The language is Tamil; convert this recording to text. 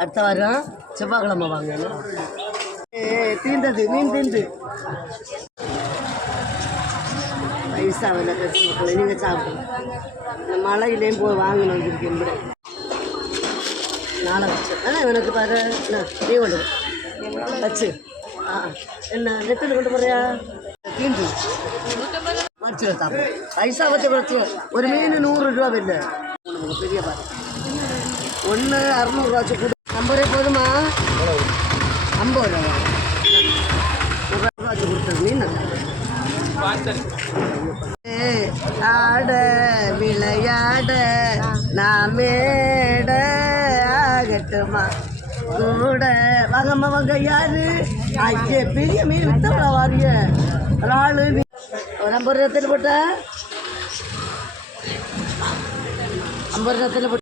அடுத்த வாரம் செவ்வாய்க்கிழமை வாங்க. தீர்ந்தது மீன் தீர்ந்து பைசாவில் கட்சி மக்களை நீங்கள் சாப்பிடுங்க. இந்த மழையிலேயும் போய் வாங்கணும் வந்துருக்கேன் நாளை வச்சு எனக்கு பாரு நீ கொண்டு வச்சு என்ன நெத்தில் கொண்டு போறியா தீண்டு மறைச்சு சாப்பிடு. பைசா பற்றி பிரச்சனை ஒரு மீன் 100 ரூபா இல்லை உங்களுக்கு பெரிய பாரு ஒன்று 600 ரூபா வச்சு கொடு. 50 ரூபா போதுமா? 50 ரூபா 100 ரூபா வச்சு கொடுத்தது மீன் ஆட விளையாட நாமேட ஆகட்டுமா கூட வாங்கம்மா வாங்க யாரு ஐயே பெரிய மீன் வித்தவளா வாரிய ஒரு ஆளு 50 ரூபா போட்ட 50 ரூபா போட்ட